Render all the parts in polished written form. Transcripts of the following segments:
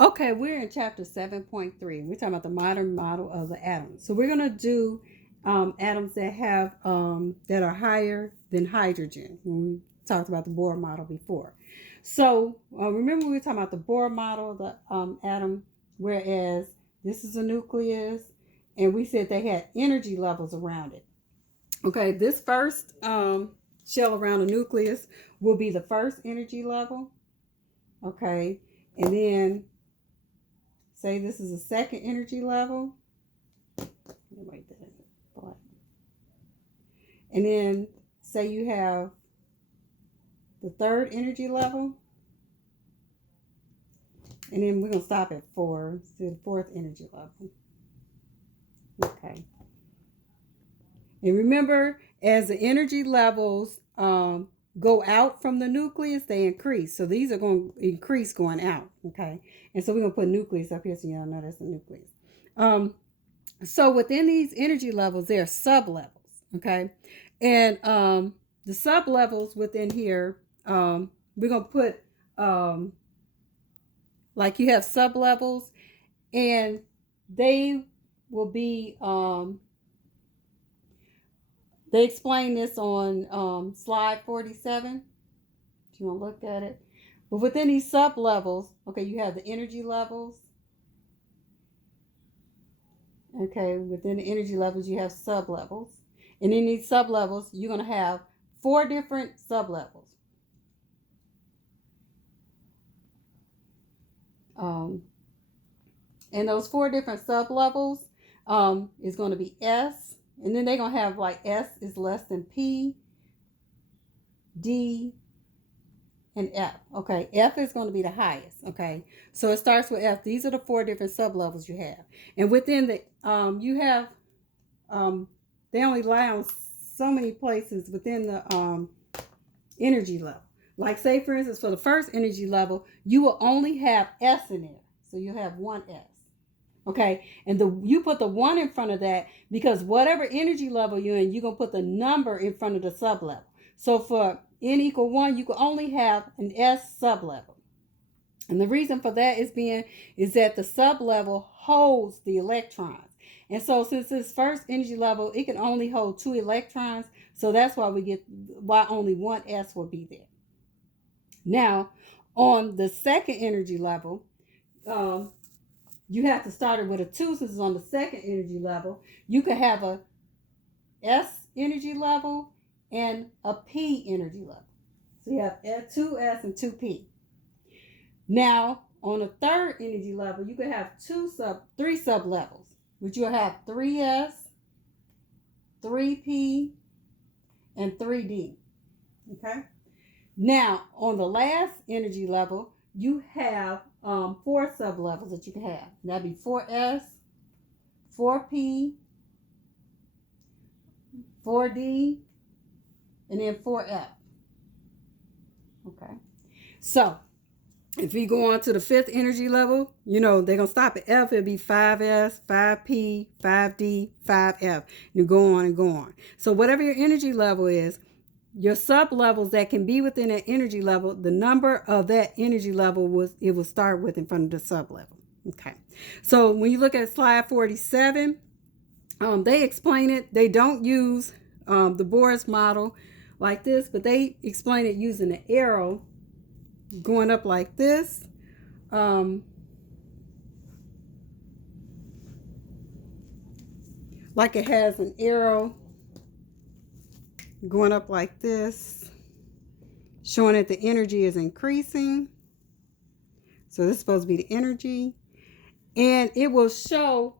Okay, we're in chapter 7.3. We're talking about the modern model of the atom. So we're gonna do atoms that have that are higher than hydrogen. When we talked about the Bohr model before. So remember we were talking about the Bohr model of the atom, whereas this is a nucleus, and we said they had energy levels around it. Okay, this first shell around the nucleus will be the first energy level. Okay, and then say this is a second energy level. Write that in. And then say you have the third energy level. And then we're going to stop at 4. So the fourth energy level. Okay. And remember, as the energy levels go out from the nucleus, they increase. So these are going to increase going out. Okay. And so we're going to put nucleus up here so y'all know that's the nucleus. So within these energy levels, there are sub-levels. Okay. And the sub-levels within here, we're going to put like you have sub-levels, and they will be they explain this on slide 47 if you want to look at it. But within these sub-levels, okay, you have the energy levels. Okay, within the energy levels, you have sub-levels. And in these sub-levels, you're going to have 4 different sub-levels. And those 4 different sub-levels is going to be S. And then they're going to have like S is less than P, D, and F. Okay, F is going to be the highest. Okay, so it starts with F. These are the 4 different sub-levels you have. And within the, you have, they only lie on so many places within the energy level. Like say, for instance, for the first energy level, you will only have S in there. So you'll have 1 S. Okay, and you put the 1 in front of that because whatever energy level you're in, you're going to put the number in front of the sub-level. So for n equal 1, you can only have an S sub-level. And the reason for that is that the sub-level holds the electrons. And so since this first energy level, it can only hold 2 electrons. So that's why why only 1 S will be there. Now, on the second energy level, you have to start it with a 2 since it's on the second energy level. You could have a S energy level and a P energy level. So you have 2S and 2P. Now, on the third energy level, you could have 3 sub levels, which you'll have 3S, 3P, and 3D. Okay? Now, on the last energy level, you have 4 sub levels that you can have. That'd be 4S, 4P, 4D, and then 4F. Okay. So, if you go on to the 5th energy level, you know, they're going to stop at F. It'll be 5S, 5P, 5D, 5F. You go on and go on. So, whatever your energy level is, your sub-levels that can be within that energy level, the number of that energy level will start with in front of the sub-level. Okay. So when you look at slide 47, they explain it. They don't use the Bohr's model like this, but they explain it using an arrow going up like this. Like it has an arrow going up like this, showing that the energy is increasing. So this is supposed to be the energy. And it will show,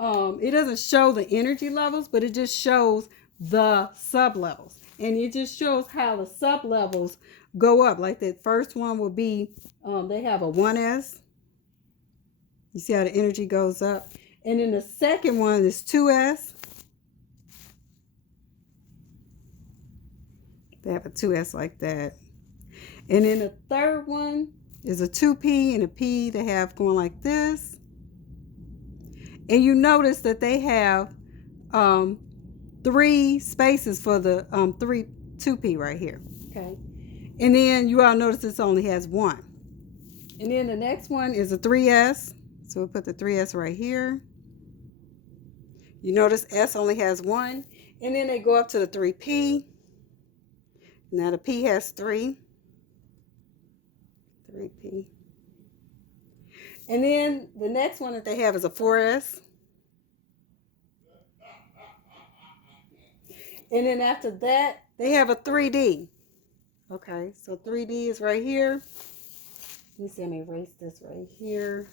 it doesn't show the energy levels, but it just shows the sub-levels. And it just shows how the sub-levels go up. Like that first one will be, they have a 1S. You see how the energy goes up. And then the second one is 2S. They have a 2S like that. And then the third one is a 2P and a P they have going like this. And you notice that they have 3 spaces for the 2P right here. Okay. And then you all notice this only has 1. And then the next one is a 3s. So we'll put the 3s right here. You notice S only has one. And then they go up to the 3p. Now the P has 3. 3p. And then the next one that they have is a 4s. And then after that, they have a 3D. Okay, so 3D is right here. Let me see, I'm going to erase this right here.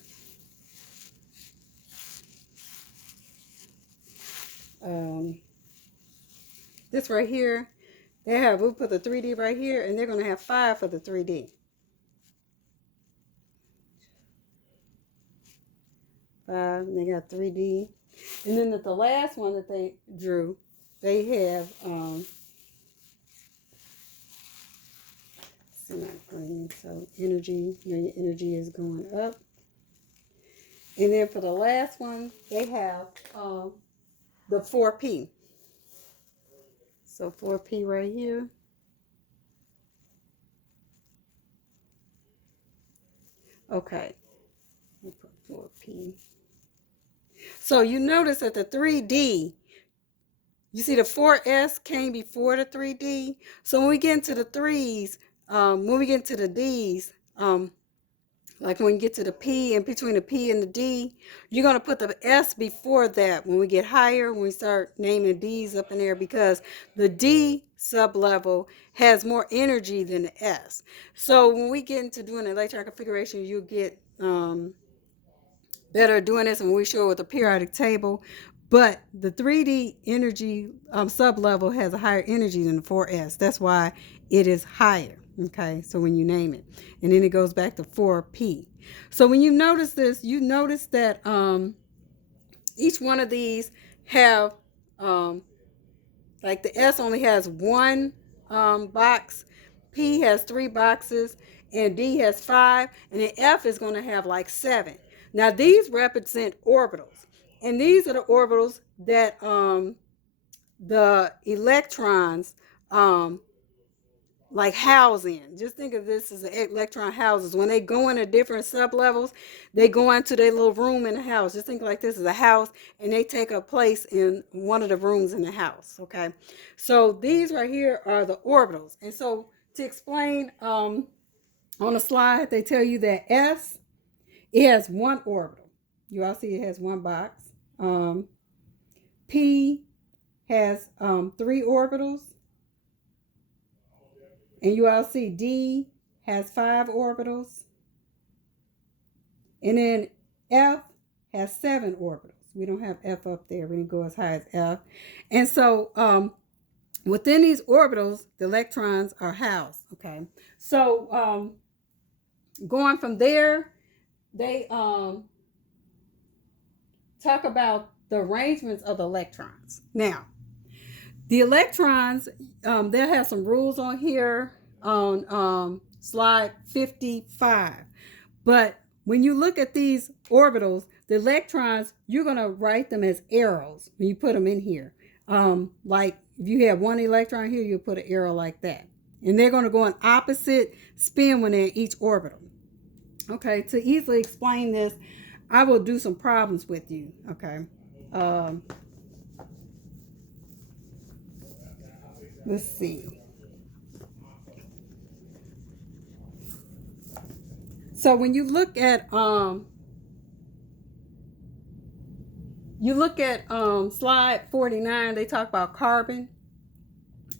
This right here, we'll put the 3D right here, and they're going to have 5 for the 3D. 5, and they got 3D. And then the last one that they drew, they have, it's not green, so energy, your energy is going up. And then for the last one, they have the 4P. So 4P right here. Okay, we'll put 4P. So you notice that the 3D, you see the 4S came before the 3D. So when we get into the 3s, when we get into the Ds, like when you get to the P, and between the P and the D, you're going to put the S before that when we get higher, when we start naming Ds up in there, because the D sublevel has more energy than the S. So when we get into doing the electron configuration, you'll get better doing this when we show it with a periodic table. But the 3D energy sublevel has a higher energy than the 4S. That's why it is higher. Okay, so when you name it, and then it goes back to 4P. So when you notice this, you notice that each one of these have, like the S only has one box, P has 3 boxes, and D has 5, and the F is going to have like 7. Now these represent orbitals, and these are the orbitals that the electrons like house in. Just think of this as electron houses. When they go into different sublevels, they go into their little room in the house. Just think like this is a house, and they take a place in one of the rooms in the house. Okay, so these right here are the orbitals. And so to explain, on the slide they tell you that S, it has 1 orbital. You all see it has 1 box. P has 3 orbitals. And you all see D has 5 orbitals. And then F has 7 orbitals. We don't have F up there. We didn't go as high as F. And so within these orbitals, the electrons are housed. Okay. So going from there, they talk about the arrangements of the electrons. Now, the electrons, they'll have some rules on here on slide 55. But when you look at these orbitals, the electrons, you're going to write them as arrows when you put them in here. Like if you have 1 electron here, you'll put an arrow like that. And they're going to go in opposite spin when they're in each orbital. Okay, to easily explain this, I will do some problems with you. Okay. Let's see. So when you look at slide 49, they talk about carbon.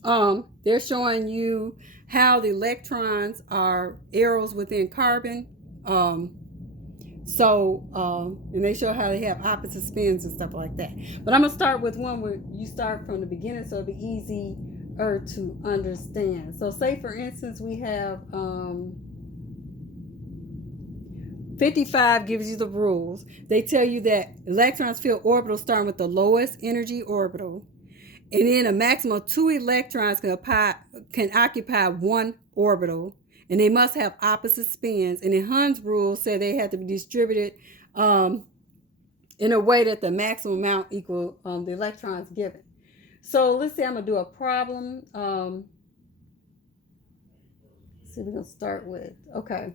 They're showing you how the electrons are arrows within carbon. And they show how they have opposite spins and stuff like that. But I'm gonna start with one where you start from the beginning, so it'll be easier to understand. So say for instance we have 55 gives you the rules. They tell you that electrons fill orbitals starting with the lowest energy orbital, and then a maximum of 2 electrons can occupy 1 orbital, and they must have opposite spins. And then Hund's rules say they have to be distributed in a way that the maximum amount equal the electrons given. So let's say I'm going to do a problem. See, we're going to start with, okay.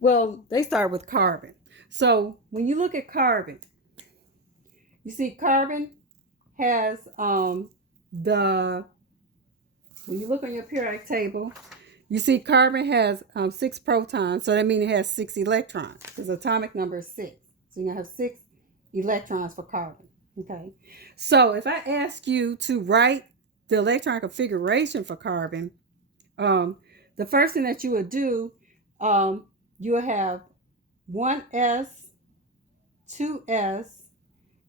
Well, they start with carbon. So when you look at carbon, you see carbon has the when you look on your periodic table, you see carbon has 6 protons, so that means it has 6 electrons. Its atomic number is 6. So you're going to have 6 electrons for carbon. Okay. So if I ask you to write the electron configuration for carbon, the first thing that you would do, you will have 1s, 2s,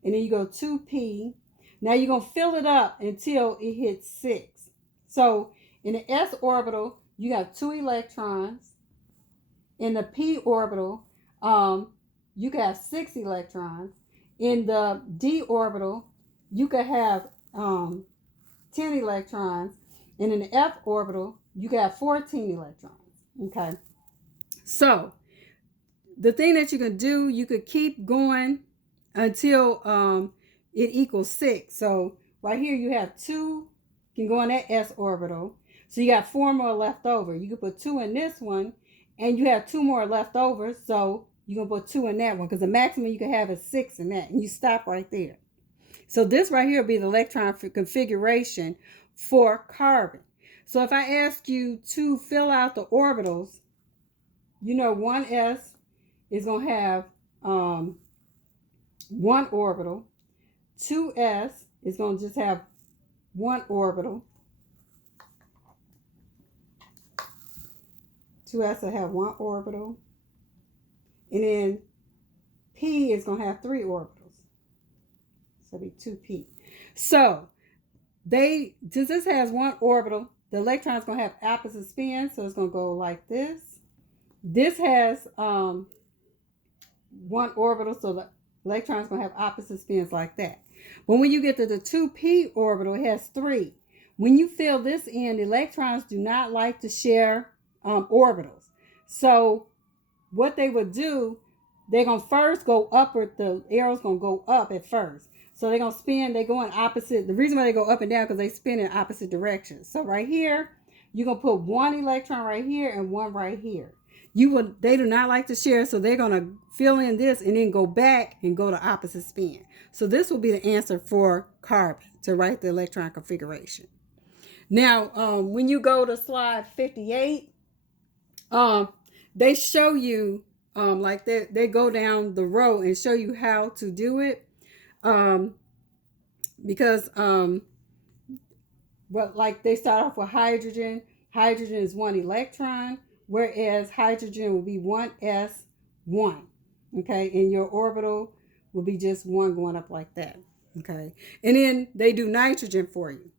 and then you go 2p. Now you're going to fill it up until it hits 6. So in the s orbital, you got 2 electrons. In the p orbital, you got 6 electrons. In the d orbital, you could have 10 electrons. And in the f orbital, you got 14 electrons. Okay. So the thing that you can do, you could keep going until it equals 6. So right here you have 2 can go in that s orbital. So you got 4 more left over. You can put 2 in this one, and you have 2 more left over. So you can put 2 in that one, because the maximum you can have is 6 in that, and you stop right there. So this right here will be the electron configuration for carbon. So if I ask you to fill out the orbitals, you know 1s is going to have 1 orbital. 2s is going to just have 1 orbital. 2s will have 1 orbital. And then p is going to have 3 orbitals. So it'll be 2p. So since this has 1 orbital, the electron is going to have opposite spin. So it's going to go like this. This has 1 orbital, so the electron is going to have opposite spins like that. But when you get to the 2p orbital, it has 3. When you fill this in, the electrons do not like to share orbitals. So what they would do, they're going to first go upward. The arrow's going to go up at first. So they're going to spin. They go in opposite. The reason why they go up and down, because they spin in opposite directions. So right here, you're going to put 1 electron right here and 1 right here. They do not like to share, so they're going to fill in this and then go back and go to opposite spin. So this will be the answer for carbon, to write the electron configuration. Now, when you go to slide 58, they show you, like they go down the row and show you how to do it. Because, like they start off with hydrogen. Hydrogen is 1 electron, whereas hydrogen will be 1s1. Okay, and your orbital will be just 1 going up like that. Okay, and then they do nitrogen for you.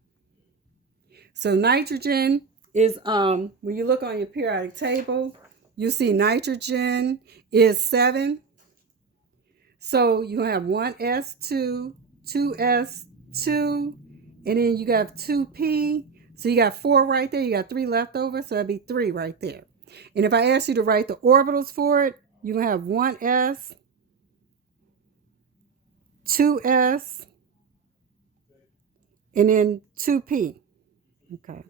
So nitrogen is, when you look on your periodic table, you see nitrogen is 7. So you have 1s2, 2s2, and then you got 2p. So you got 4 right there. You got 3 left over, so that'd be 3 right there. And if I ask you to write the orbitals for it, you're going to have 1s, 2s, and then 2p. Okay.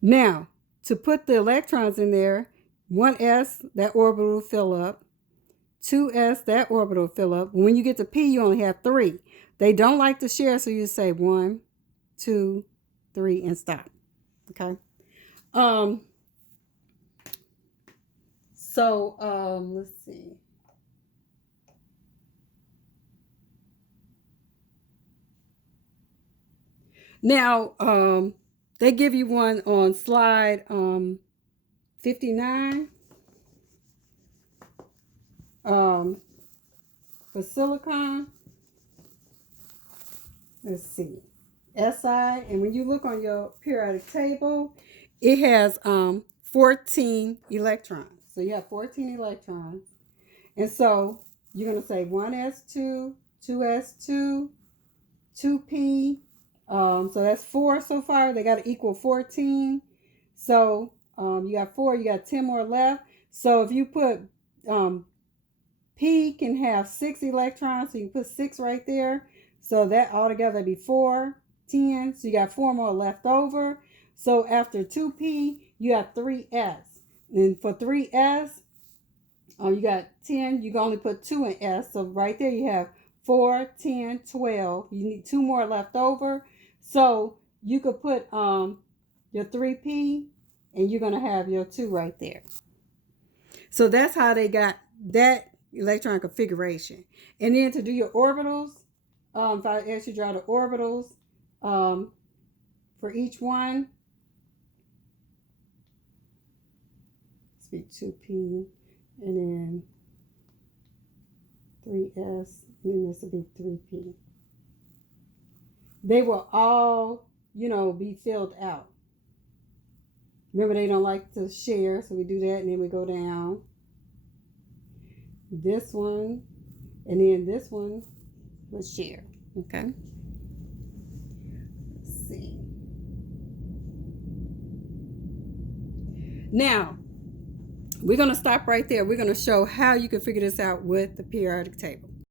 Now, to put the electrons in there, 1s, that orbital will fill up. 2s, that orbital will fill up. When you get to p, you only have 3. They don't like to share, so you say 1, 2, 3, and stop. Okay. Let's see. Now, they give you one on slide 59. For silicon, let's see, Si, and when you look on your periodic table, it has 14 electrons. So you have 14 electrons. And so you're going to say 1s2, 2s2, 2p. So that's 4 so far. They got to equal 14. So you got 4, you got 10 more left. So if you put P can have 6 electrons, so you can put 6 right there. So that altogether be 4, 10. So you got 4 more left over. So after 2p, you have 3s. And for 3s, you got 10. You can only put 2 in S. So right there you have 4, 10, 12. You need 2 more left over. So you could put your 3p, and you're going to have your 2 right there. So that's how they got that electron configuration. And then to do your orbitals, if I ask you to draw the orbitals for each one, let's be 2p, and then 3s, and then this will be 3p. They will all, be filled out. Remember, they don't like to share, so we do that, and then we go down. This one, and then this one will share. Okay. Let's see. Now, we're going to stop right there. We're going to show how you can figure this out with the periodic table.